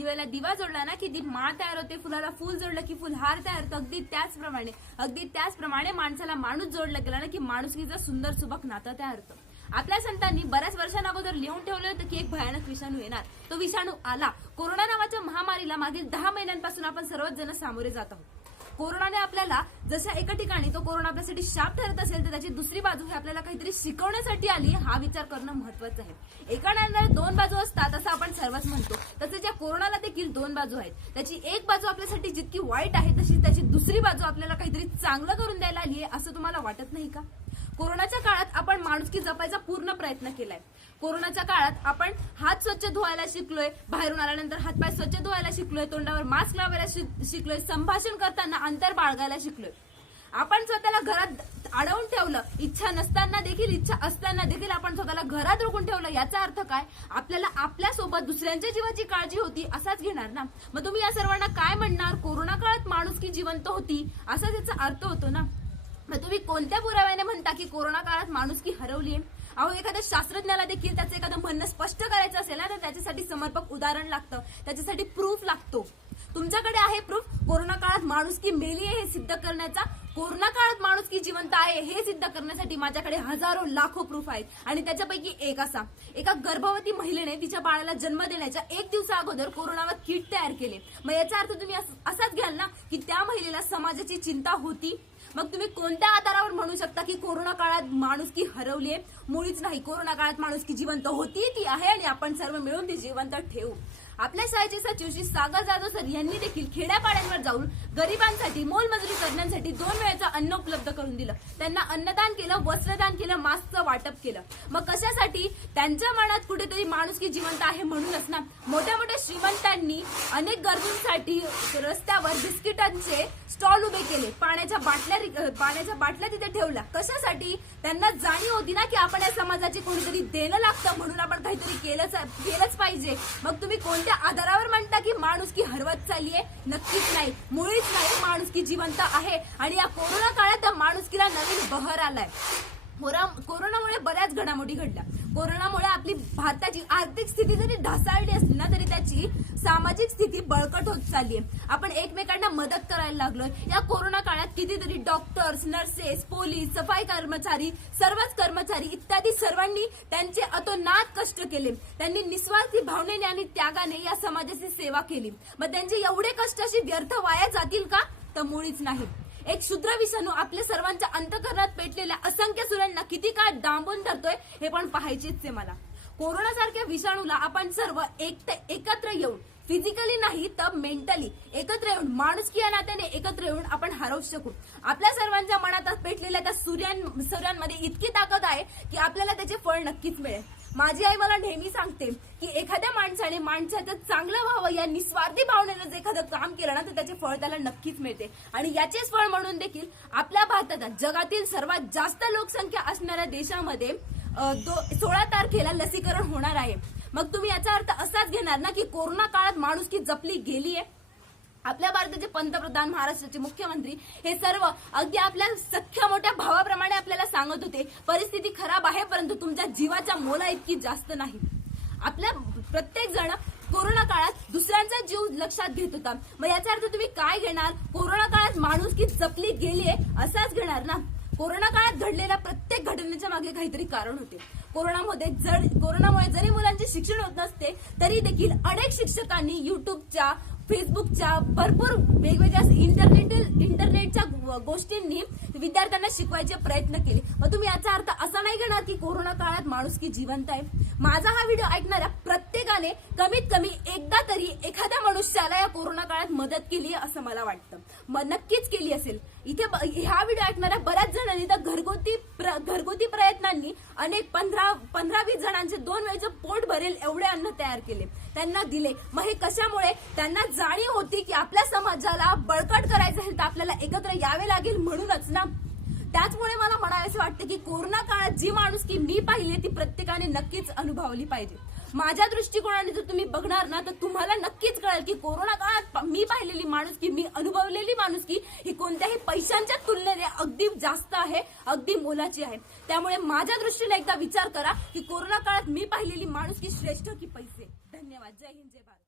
दिव्याला दिवा जोडला ना की ती माळ तयार होते फुलाला फुल जोडलं की फुलहार तयार होतो. अगदी त्याचप्रमाणे अगदी त्याचप्रमाणे माणसाला माणूस जोडला गेला ना की माणुसकीचं सुंदर सुबक नातं तयार होतं. आपल्या संतांनी बऱ्याच वर्षांअगोदर लिहून ठेवलं होतं की एक भयानक विषाणू येणार. तो विषाणू आला. कोरोना नावाच्या महामारीला मागील दहा महिन्यांपासून आपण सर्वच जण सामोरे जात आहोत. कोरोनाने आपल्याला जशा एका ठिकाणी तो कोरोना आपल्यासाठी शाप ठरत असेल तर त्याची दुसरी बाजू ही आपल्याला काहीतरी शिकवण्यासाठी आली. हा विचार करणं महत्वाचं आहे. एका नाण्याला दोन बाजू असतात असं आपण सर्वच म्हणतो. देखील दोन बाजू आहेत. त्याची एक बाजू आपल्यासाठी जितकी वाईट आहे तशी त्याची दुसरी बाजू आपल्याला काहीतरी चांगलं करून द्यायला आली आहे असं तुम्हाला वाटत नाही का? कोरोनाच्या काळात आपण माणुसकी जपायचा पूर्ण प्रयत्न केलाय. कोरोनाच्या काळात आपण हात स्वच्छ धुवायला शिकलोय बाहेरून आल्यानंतर हातपाय स्वच्छ धुवायला शिकलोय तोंडावर मास्क लावायला शिक- शिकलोय संभाषण करताना अंतर बाळगायला शिकलोय. आपण स्वतःला घरात अडवून ठेवलं इच्छा नसताना देखील इच्छा असताना देखील आपण स्वतःला घरात रोखून ठेवलं याचा अर्थ काय? आपल्याला आपल्यासोबत दुसऱ्यांच्या जीवाची काळजी होती असाच घेणार ना? मग तुम्ही या सर्वांना काय म्हणणार? कोरोना काळात माणुसकी जिवंत होती? असा त्याचा अर्थ होतो ना? मग तुम्ही कोणत्या पुराव्याने म्हणता की कोरोना काळात माणुसकी हरवली आहे? अहो एखाद्या शास्त्रज्ञाला देखील त्याचं एखादं म्हणणं स्पष्ट करायचं असेल ना तर त्याच्यासाठी समर्पक उदाहरण लागतं. त्याच्यासाठी प्रूफ लागतो. तुमच्याकडे आहे प्रूफ कोरोना काळात माणुसकी मेली आहे हे सिद्ध करण्याचा? कोरोना काळात माणूस की जिवंत आहे हे सिद्ध करण्यासाठी माझ्याकडे हजारो लाखो प्रूफ आहेत. आणि त्याच्यापैकी एक असा. एका गर्भवती महिलेने तिच्या बाळाला जन्म देण्याच्या एक दिवसा अगोदर कोरोनावर किट तयार केले. मग याचा अर्थ तुम्ही असाच घ्याल ना की त्या महिलेला समाजाची चिंता होती? मग तुम्ही कोणत्या आधारावर म्हणू शकता की कोरोना काळात माणुसकी हरवली आहे मुळीच नाही. कोरोना काळात माणुसकी जिवंत होती ती आहे आणि आपण सर्व मिळून ती जिवंत ठेवू. आपल्या शाळेचे सचिव श्री सागर जाधव सर यांनी देखील खेड्यापाड्यांवर जाऊन गरिबांसाठी मोलमजुरी करण्यासाठी दोन वेळेचं अन्न उपलब्ध करून दिलं. त्यांना अन्नदान केलं वस्त्रदान केलं मास्कचं वाटप केलं. मग कशासाठी? त्यांच्या मनात कुठेतरी माणुसकी जिवंत आहे म्हणूनच ना. मोठ्या मोठ्या श्रीमंतांनी अनेक गरजूंसाठी रस्त्यावर बिस्किटांचे स्टॉल उभे केले. पाण्याच्या बाटल्या पाण्याच्या बाटल्या तिथे ठेवल्या. कशासाठी? त्यांना जाणीव होती ना की आपण या समाजाची कोणीतरी देणं लागतं म्हणून आपण काहीतरी केलंच केलंच पाहिजे. मग तुम्ही कोणत्या आधारावर म्हणता की माणुसकी हरवत चालली आहे नक्कीच नाही. मुळीच नाही. माणुसकी जिवंत आहे. आणि या कोरोना काळात त्या माणुसकीला नवीन बहर आलाय. कोरोनामुळे बऱ्याच घडामोडी घडल्या. कोरोनामुळे आपली भारताची आर्थिक स्थिती जरी ढासाळली असली ना तरी त्याची सामाजिक स्थिती बळकट होत चालली आहे. आपण एकमेकांना मदत करायला लागलोय. या कोरोना काळात कितीतरी डॉक्टर्स नर्सेस पोलीस सफाई कर्मचारी सर्वच कर्मचारी इत्यादी सर्वांनी त्यांचे अतोनात कष्ट केले. त्यांनी निस्वार्थी भावनेने आणि त्यागाने या समाजाची सेवा केली. मग त्यांचे एवढे कष्ट अशी व्यर्थ वाया जातील का? तर मुळीच नाही. एक क्षुद्र विषाणू आपल्या सर्वांच्या अंतकरणात पेटलेल्या असंख्य सुरांना किती काळ डांबून धरतोय हे पण पाहायचेच आहे मला. कोरोनासारख्या विषाणूला आपण सर्व एक एकत्र येऊन फिजिकली नाही तर मेंटली एकत्र येऊन माणुसकी या नात्याने एकत्र येऊन आपण हरवू शकू. आपल्या सर्वांच्या मनात पेटलेल्या त्या सूर्यां सूर्यांमध्ये इतकी ताकद आहे की आपल्याला त्याचे फळ नक्कीच मिळेल. माझी आई मला नेहमी सांगते की एखाद्या माणसाने माणसाचं चांगलं व्हावं या निस्वार्थी भावनेनं जर एखादं काम केलं ना तर त्याचे फळ त्याला नक्कीच मिळते. आणि याचेच फळ म्हणून देखील आपल्या भारतात जगातील सर्वात जास्त लोकसंख्या असणाऱ्या देशामध्ये सोळा तारखेला लसीकरण होणार आहे. मग तुम्ही याचा अर्थ असाच घेणार ना की कोरोना काळात माणूस की जपली गेली आहे? आपल्या भारताचे पंतप्रधान महाराष्ट्राचे मुख्यमंत्री हे सर्व अगदी आपल्या सख्या मोठ्या भावाप्रमाणे आपल्याला सांगत होते परिस्थिती खराब आहे परंतु तुमच्या जीवाच्या मोला इतकी जास्त नाही. आपल्या प्रत्येक जण कोरोना काळात दुसऱ्यांचा जीव लक्षात घेत होता. मग याचा अर्थ तुम्ही काय घेणार? कोरोना काळात माणुसकी जपली गेली आहे असाच घेणार ना? कोरोना काळात घडलेल्या प्रत्येक घटनेच्या मागे काहीतरी कारण होते. कोरोनामध्ये जर कोरोनामुळे जरी मुलांचे शिक्षण होत नसते तरी देखील अनेक शिक्षकांनी युट्यूबच्या फेसबुकच्या भरपूर वेगवेगळ्या इंटरनेट इंटरनेटच्या गोष्टींनी विद्यार्थ्यांना शिकवायचे प्रयत्न केले. मग तुम्ही याचा अर्थ असा नाही घेणार की कोरोना काळात माणूस की जिवंत आहे? माझा हा व्हिडिओ ऐकणाऱ्या प्रत्येकाने कमीत कमी एकदा तरी एखाद्या मनुष्याला या कोरोना काळात मदत केली आहे असं मला वाटतं. मग नक्कीच केली असेल. इथे ह्या व्हिडिओ ऐकणाऱ्या बऱ्याच जणांनी तर घरगुती प्र- घरगुती प्रयत्नांनी अनेक पंधरा पंधरा वीस जणांचे दोन वेळेचं पोट भरेल एवढे अन्न तयार केले. त्यांना दिले. मग हे कशामुळे? त्यांना जाणीव होती की आपल्या समाजाला बळकट करायचं असेल तर आपल्याला एकत्र यावे लागेल म्हणूनच ना. त्याचमुळे मला म्हणायचं वाटतं की कोरोना काळात जी माणूस की मी पाहिली ती प्रत्येकाने नक्कीच अनुभवली पाहिजे. माझ्या दृष्टिकोनाने जर तुम्ही बघणार ना तर तुम्हाला नक्कीच कळेल की कोरोना काळात मी पाहिलेली माणूस की मी अनुभवलेली माणूस की ही कोणत्याही पैशांच्या तुलनेने अगदी जास्त आहे अगदी मोलाची आहे. त्यामुळे माझ्या दृष्टीने एकदा विचार करा की कोरोना काळात मी पाहिलेली माणूस की श्रेष्ठ की पैसे. धन्यवाद. जय हिंद जय भारत.